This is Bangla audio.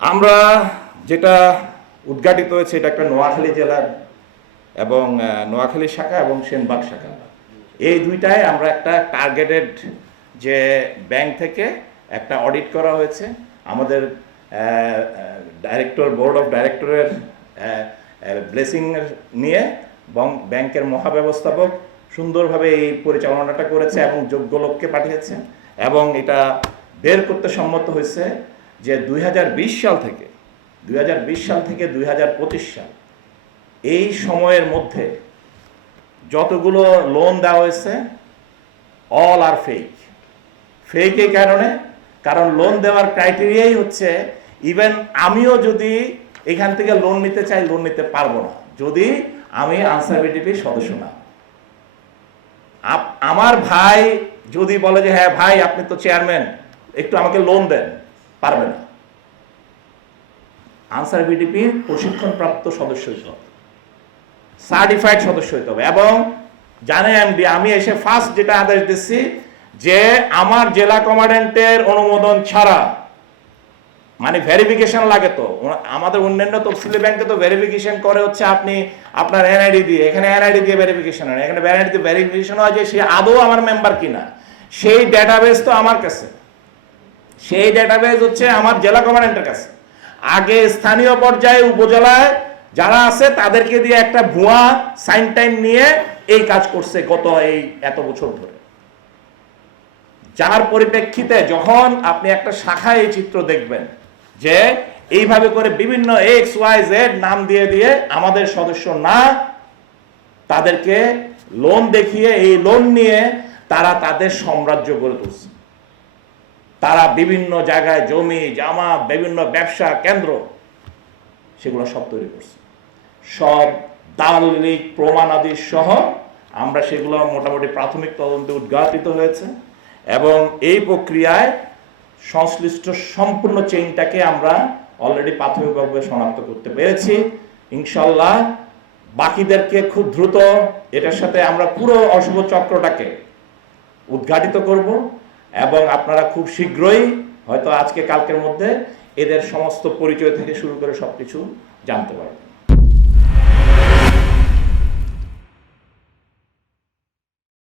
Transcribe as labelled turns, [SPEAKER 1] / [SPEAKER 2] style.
[SPEAKER 1] আমরা যেটা উদ্ঘাটিত হয়েছে, এটা একটা নোয়াখালী জেলার এবং নোয়াখালী শাখা এবং সেনবাগ শাখা। এই দুইটায় আমরা একটা টার্গেটেড যে ব্যাংক থেকে একটা অডিট করা হয়েছে। আমাদের ডাইরেক্টর বোর্ড অফ ডাইরেক্টরের ব্লেসিং নিয়ে ব্যাংকের মহাব্যবস্থাপক সুন্দরভাবে এই পরিচালনাটা করেছে এবং যোগ্য লোককে পাঠিয়েছে এবং এটা বের করতে সম্মত হয়েছে। যে দুই হাজার বিশ সাল থেকে, দুই হাজার বিশ সাল থেকে দুই হাজার পঁচিশ সাল, এই সময়ের মধ্যে যতগুলো লোন দেওয়া হয়েছে অল আর ফেক ফেক এই কারণে, কারণ লোন দেওয়ার ক্রাইটেরিয়াই হচ্ছে ইভেন আমিও যদি এখান থেকে লোন নিতে চাই লোন নিতে পারব না। যদি আমি আনসার বিটিপির সদস্য না। আমার ভাই যদি বলে যে হ্যাঁ ভাই, আপনি তো চেয়ারম্যান একটু আমাকে লোন দেন। পারবে না। আনসার বিটিপির প্রশিক্ষণপ্রাপ্ত সদস্য হতে হবে। সার্টিফাইড সদস্য হতে হবে এবং জানে এমডি আমি এসে ফার্স্ট যেটা আদেশ দিচ্ছি যে আমার জেলা কমান্ড্যান্টের অনুমোদন ছাড়া মানে ভেরিফিকেশন লাগে তো। আমাদের অন্যান্য তফসিলি ব্যাংকে তো ভেরিফিকেশন করে হচ্ছে আপনি আপনার এনআইডি দিয়ে। এখানে এনআইডি দিয়ে ভেরিফিকেশন হয় এখানে এনআইডি দিয়ে ভেরিফিকেশন হয় যে সে আদৌ আমার মেম্বার কিনা। সেই ডেটাবেস তো আমার কাছে। সেই ডেটাবেস হচ্ছে আমার জেলা কমান্ড্যান্টের কাছে। আগে স্থানীয় পর্যায়ে, উপজেলায় যারা আছে, তাদেরকে দিয়ে একটা ভুয়া সাইন টাইম নিয়ে এই কাজ করছে গত এই এত বছর ধরে। যার পরিপ্রেক্ষিতে যখন আপনি একটা শাখায় এই চিত্র দেখবেন যে এইভাবে করে বিভিন্ন এক্স ওয়াই জেড নাম দিয়ে দিয়ে আমাদের সদস্য না, তাদেরকে লোন দেখিয়ে এই লোন নিয়ে তারা তাদের সাম্রাজ্য গড়ে তুলছে। তারা বিভিন্ন জায়গায় জমি, জামা, বিভিন্ন ব্যবসা কেন্দ্র, সেগুলো সব তৈরি করছে। সব দালিলিক প্রমাণাদি সহ আমরা সেগুলো মোটামুটি প্রাথমিক তদন্তে উদ্ঘাটিত হয়েছে এবং এই প্রক্রিয়ায় সংশ্লিষ্ট সম্পূর্ণ চেইনটাকে আমরা অলরেডি প্রাথমিকভাবে শনাক্ত করতে পেরেছি। ইনশাল্লাহ বাকিদেরকে খুব দ্রুত এটার সাথে আমরা পুরো অশুভ চক্রটাকে উদ্ঘাটিত করব। এবং আপনারা খুব শীঘ্রই, হয়তো আজকে কালকের মধ্যে, এদের সমস্ত পরিচয় থেকে শুরু করে সবকিছু জানতে পারবেন।